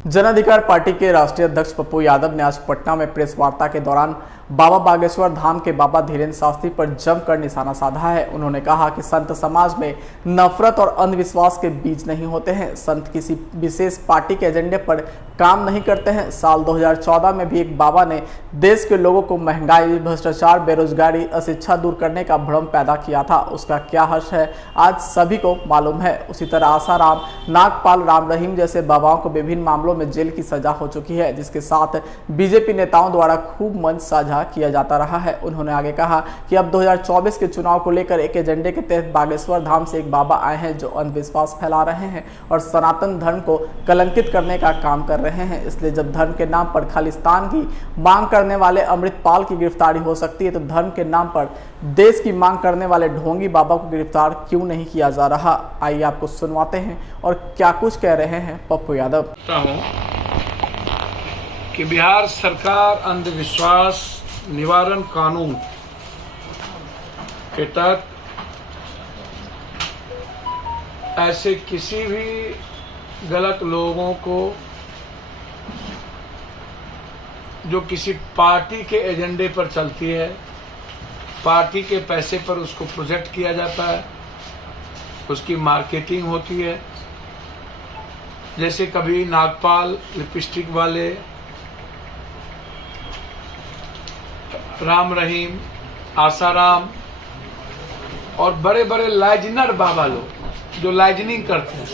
जन अधिकार पार्टी के राष्ट्रीय अध्यक्ष पप्पू यादव ने आज पटना में प्रेस वार्ता के दौरान बाबा बागेश्वर धाम के बाबा धीरेन्द्र शास्त्री पर जमकर निशाना साधा है। उन्होंने कहा कि संत समाज में नफरत और अंधविश्वास के बीज नहीं होते हैं। संत किसी विशेष पार्टी के एजेंडे पर काम नहीं करते हैं। साल 2014 में भी एक बाबा ने देश के लोगों को महंगाई, भ्रष्टाचार, बेरोजगारी, अशिक्षा दूर करने का भ्रम पैदा किया था। उसका क्या हर्ष है आज सभी को मालूम है। उसी तरह आसाराम, नागपाल, राम रहीम जैसे बाबाओं को विभिन्न मामलों में जेल की सजा हो चुकी है, जिसके साथ बीजेपी नेताओं द्वारा खूब मंच साझा किया जाता रहा है। उन्होंने आगे कहा कि अब 2024 के चुनाव को लेकर एक एजेंडे के तहत बागेश्वर धाम से एक बाबा आए हैं जो अंधविश्वास फैला रहे हैं और सनातन धर्म को कलंकित करने का काम कर रहे हैं। इसलिए जब धर्म के नाम पर खालिस्तान की मांग करने वाले अमृतपाल की गिरफ्तारी हो सकती है तो धर्म के नाम पर देश की मांग करने वाले ढोंगी बाबा को गिरफ्तार क्यों नहीं किया जा रहा। आइए आपको सुनवाते हैं और क्या कुछ कह रहे हैं पप्पू यादव। कि बिहार सरकार अंधविश्वास निवारण कानून के तहत ऐसे किसी भी गलत लोगों को जो किसी पार्टी के एजेंडे पर चलती है, पार्टी के पैसे पर उसको प्रोजेक्ट किया जाता है, उसकी मार्केटिंग होती है। जैसे कभी नागपाल लिपस्टिक वाले, राम रहीम, आसाराम और बड़े बड़े लाइजनर बाबा लोग जो लाइजनिंग करते हैं,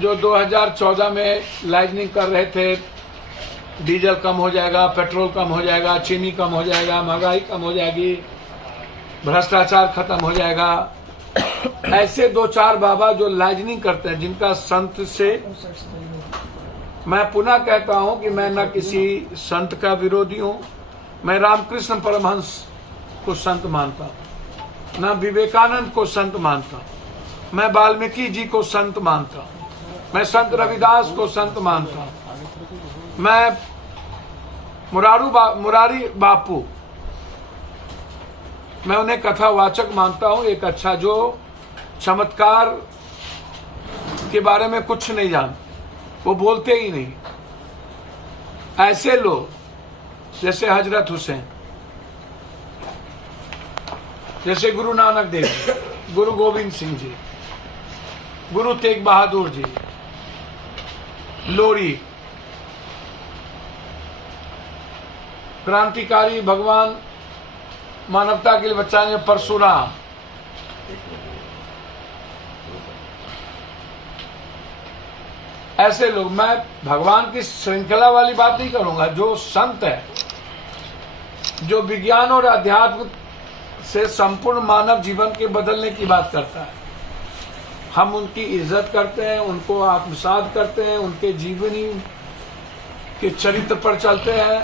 जो 2014 में लाइजनिंग कर रहे थे, डीजल कम हो जाएगा, पेट्रोल कम हो जाएगा, चीनी कम हो जाएगा, महंगाई कम हो जाएगी, भ्रष्टाचार खत्म हो जाएगा। ऐसे दो चार बाबा जो लाइजनिंग करते हैं, जिनका संत से मैं पुनः कहता हूं कि मैं न किसी संत का विरोधी हूं। मैं रामकृष्ण परमहंस को संत मानता हूं, न विवेकानंद को संत मानता हूं, मैं वाल्मीकि जी को संत मानता हूं, मैं संत रविदास को संत मानता हूं, मैं मुरारी बापू, मैं उन्हें कथावाचक मानता हूं। एक अच्छा जो चमत्कार के बारे में कुछ नहीं जानते, वो बोलते ही नहीं। ऐसे लोग जैसे हजरत हुसैन, जैसे गुरु नानक देव जी, गुरु गोविंद सिंह जी, गुरु तेग बहादुर जी, लोरी, क्रांतिकारी भगवान मानवता के लिए बचाने परशुराम, ऐसे लोग, मैं भगवान की श्रृंखला वाली बात नहीं करूंगा। जो संत है, जो विज्ञान और अध्यात्म से संपूर्ण मानव जीवन के बदलने की बात करता है, हम उनकी इज्जत करते हैं, उनको आत्मसात करते हैं, उनके जीवनी के चरित्र पर चलते हैं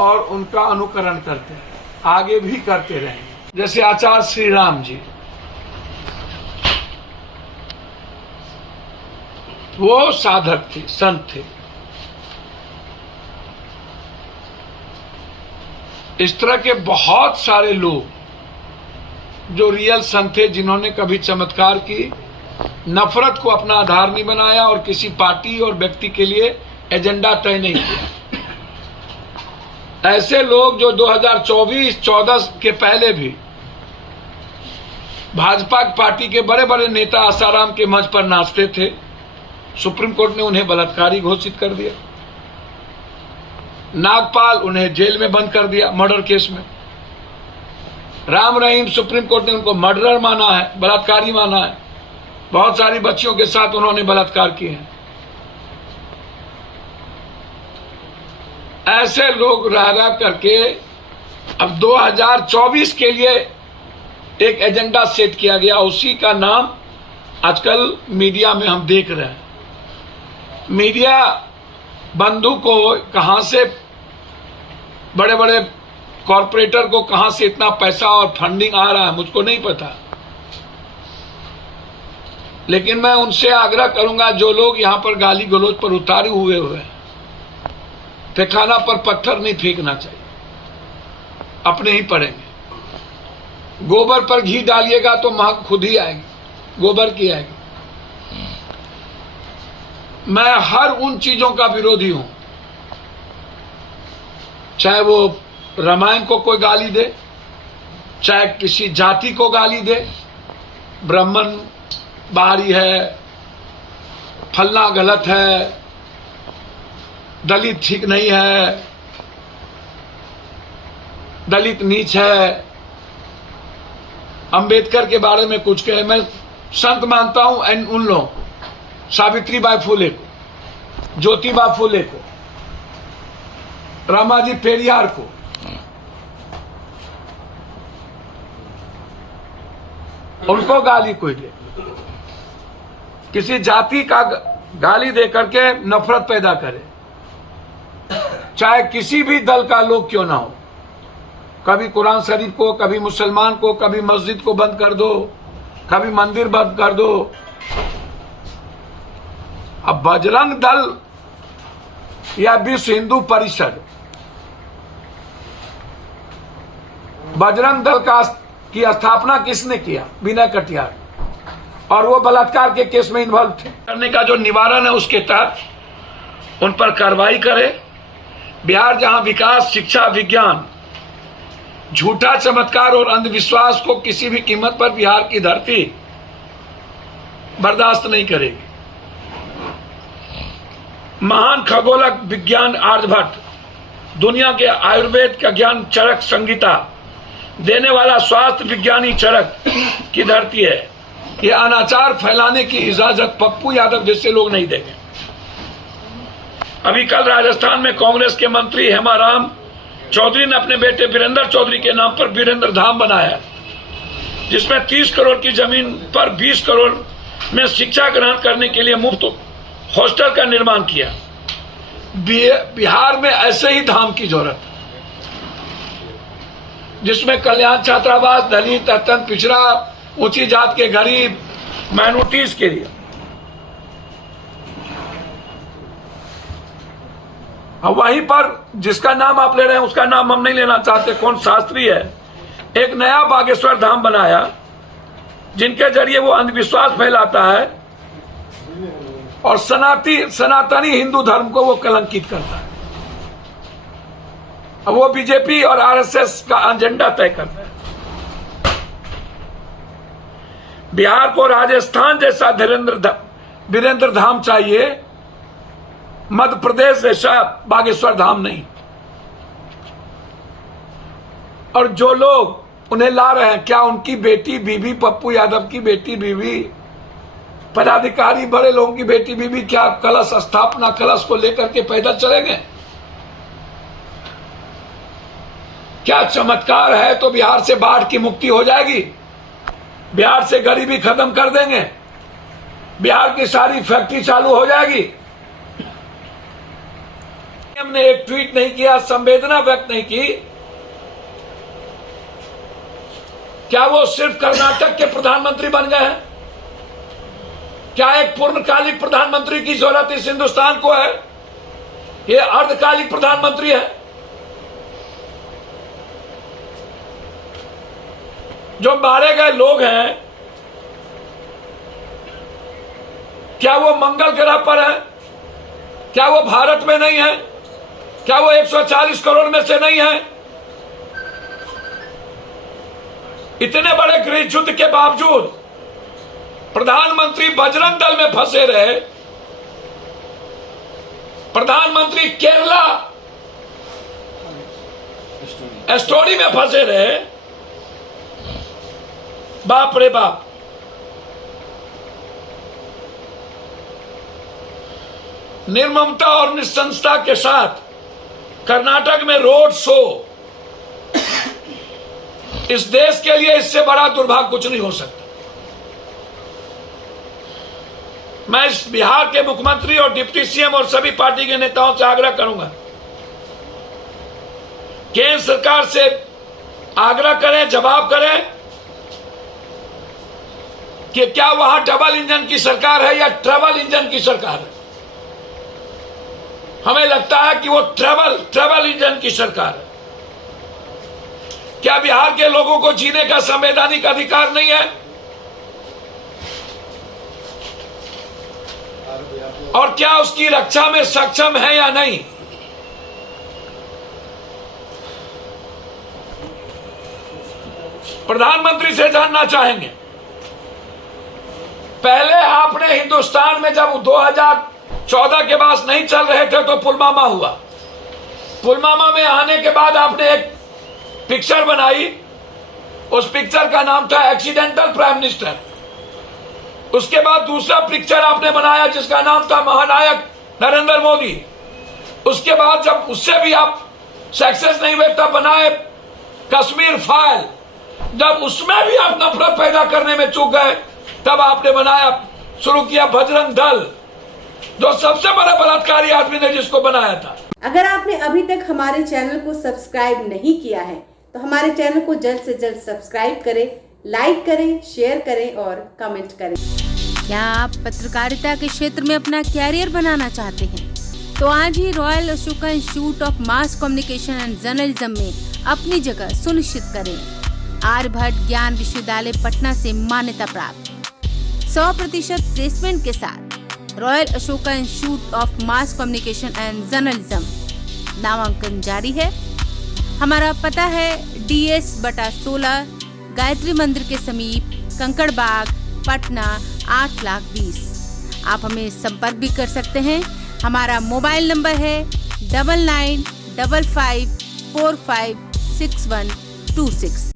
और उनका अनुकरण करते हैं, आगे भी करते रहेंगे। जैसे आचार्य श्री राम जी, वो साधक थे, संत थे। इस तरह के बहुत सारे लोग जो रियल संत थे, जिन्होंने कभी चमत्कार की नफरत को अपना आधार नहीं बनाया और किसी पार्टी और व्यक्ति के लिए एजेंडा तय नहीं किया। ऐसे लोग जो 2024-14 के पहले भी भाजपा पार्टी के बड़े बड़े नेता आसाराम के मंच पर नाचते थे, सुप्रीम कोर्ट ने उन्हें बलात्कारी घोषित कर दिया। नागपाल, उन्हें जेल में बंद कर दिया मर्डर केस में। राम रहीम, सुप्रीम कोर्ट ने उनको मर्डरर माना है, बलात्कारी माना है। बहुत सारी बच्चियों के साथ उन्होंने बलात्कार किए हैं। ऐसे लोग रह करके अब 2024 के लिए एक एजेंडा सेट किया गया, उसी का नाम आजकल मीडिया में हम देख रहे हैं। मीडिया बंधु को कहां से, बड़े बड़े कॉरपोरेटर को कहां से इतना पैसा और फंडिंग आ रहा है मुझको नहीं पता, लेकिन मैं उनसे आग्रह करूंगा, जो लोग यहां पर गाली गलौज पर उतारे हुए हैं, पैखाना पर पत्थर नहीं फेंकना चाहिए, अपने ही पड़ेंगे। गोबर पर घी डालिएगा तो महक खुद ही आएगी, गोबर की आएगी। मैं हर उन चीजों का विरोधी हूं, चाहे वो रामायण को कोई गाली दे, चाहे किसी जाति को गाली दे, ब्राह्मण बाहरी है, फलना गलत है, दलित ठीक नहीं है, दलित नीच है, अंबेडकर के बारे में कुछ कहे। मैं संत मानता हूं एंड उन लोगों, सावित्रीबाई फुले को, ज्योतिबा फुले को, रामाजी पेरियार को, उनको गाली कोई दे, किसी जाति का गाली दे करके नफरत पैदा करे, चाहे किसी भी दल का लोग क्यों ना हो, कभी कुरान शरीफ को, कभी मुसलमान को, कभी मस्जिद को बंद कर दो, कभी मंदिर बंद कर दो। अब बजरंग दल या विश्व हिंदू परिषद, बजरंग दल की स्थापना किसने किया? विनय कटियार, और वो बलात्कार के केस में इन्वॉल्व थे। करने का जो निवारण है उसके तहत उन पर कार्रवाई करे। बिहार जहां विकास, शिक्षा, विज्ञान, झूठा चमत्कार और अंधविश्वास को किसी भी कीमत पर बिहार की धरती बर्दाश्त नहीं करेगी। महान खगोलक विज्ञान आर्यभट्ट दुनिया के आयुर्वेद का ज्ञान चरक संगीता देने वाला स्वास्थ्य विज्ञानी चरक की धरती है। ये अनाचार फैलाने की इजाजत पप्पू यादव जैसे लोग नहीं देंगे। अभी कल राजस्थान में कांग्रेस के मंत्री हेमाराम चौधरी ने अपने बेटे वीरेंद्र चौधरी के नाम पर वीरेंद्र धाम बनाया, जिसमें 30 करोड़ की जमीन पर 20 करोड़ में शिक्षा ग्रहण करने के लिए मुफ्त हॉस्टल का निर्माण किया। बिहार में ऐसे ही धाम की जरूरत है, जिसमें कल्याण छात्रावास, दलित, अत्यंत पिछड़ा, ऊंची जात के गरीब, माइनॉरिटीज के लिए। अब वहीं पर जिसका नाम आप ले रहे हैं उसका नाम हम नहीं लेना चाहते, कौन शास्त्री है, एक नया बागेश्वर धाम बनाया, जिनके जरिए वो अंधविश्वास फैलाता है और सनातनी हिंदू धर्म को वो कलंकित करता है। अब वो बीजेपी और आरएसएस का एजेंडा तय करता है। बिहार को राजस्थान जैसा वीरेंद्र धाम चाहिए, मध्य प्रदेश जैसा बागेश्वर धाम नहीं। और जो लोग उन्हें ला रहे हैं, क्या उनकी बेटी बीबी, पप्पू यादव की बेटी बीबी, पदाधिकारी, बड़े लोगों की बेटी बीबी, क्या कलश स्थापना, कलश को लेकर के पैदल चलेंगे? क्या चमत्कार है तो बिहार से बाढ़ की मुक्ति हो जाएगी, बिहार से गरीबी खत्म कर देंगे, बिहार की सारी फैक्ट्री चालू हो जाएगी। हमने एक ट्वीट नहीं किया, संवेदना व्यक्त नहीं की। क्या वो सिर्फ कर्नाटक के प्रधानमंत्री बन गए हैं? क्या एक पूर्णकालिक प्रधानमंत्री की जरूरत इस हिंदुस्तान को है? ये अर्धकालिक प्रधानमंत्री है। जो मारे गए लोग हैं, क्या वो मंगल ग्रह पर है? क्या वो भारत में नहीं है? क्या वो 140 करोड़ में से नहीं है? इतने बड़े गृह युद्ध के बावजूद प्रधानमंत्री बजरंग दल में फंसे रहे, प्रधानमंत्री केरला स्टोरी में फंसे रहे। बाप रे बाप। निर्ममता और निस्संसता के साथ कर्नाटक में रोड शो, इस देश के लिए इससे बड़ा दुर्भाग्य कुछ नहीं हो सकता। मैं इस बिहार के मुख्यमंत्री और डिप्टी सीएम और सभी पार्टी के नेताओं से आग्रह करूंगा, केंद्र सरकार से आग्रह करें, जवाब करें कि क्या वहां डबल इंजन की सरकार है या ट्रबल इंजन की सरकार है। हमें लगता है कि वो ट्रबल इंजन की सरकार है। क्या बिहार के लोगों को जीने का संवैधानिक अधिकार नहीं है? और क्या उसकी रक्षा में सक्षम है या नहीं। प्रधानमंत्री से जानना चाहेंगे, पहले आपने हिंदुस्तान में जब 2014 के बाद नहीं चल रहे थे तो पुलवामा हुआ। पुलवामा में आने के बाद आपने एक पिक्चर बनाई, उस पिक्चर का नाम था एक्सीडेंटल प्राइम मिनिस्टर। उसके बाद दूसरा पिक्चर आपने बनाया जिसका नाम था महानायक नरेंद्र मोदी। उसके बाद जब उससे भी आप सक्सेस नहीं हुए तब बनाए कश्मीर फाइल। जब उसमें भी आप नफरत पैदा करने में चूक गए तब आपने बनाया शुरू किया बजरंग दल, जो सबसे बड़ा बलात्कारी आदमी ने जिसको बनाया था। अगर आपने अभी तक हमारे चैनल को सब्सक्राइब नहीं किया है तो हमारे चैनल को जल्द से जल्द सब्सक्राइब करें, लाइक करें, शेयर करें और कमेंट करें। क्या आप पत्रकारिता के क्षेत्र में अपना कैरियर बनाना चाहते हैं? तो आज ही royal Ashoka institute of mass communication and journalism में अपनी जगह सुनिश्चित करें। आर्यभट्ट ज्ञान विश्वविद्यालय पटना से मान्यता प्राप्त 100% प्लेसमेंट के साथ royal Ashoka institute of mass communication and journalism नामांकन जारी है। हमारा पता है DS/16 गायत्री मंदिर के समीप, कंकड़ बाग, पटना 8,20,000। आप हमें संपर्क भी कर सकते हैं। हमारा मोबाइल नंबर है 9955456126।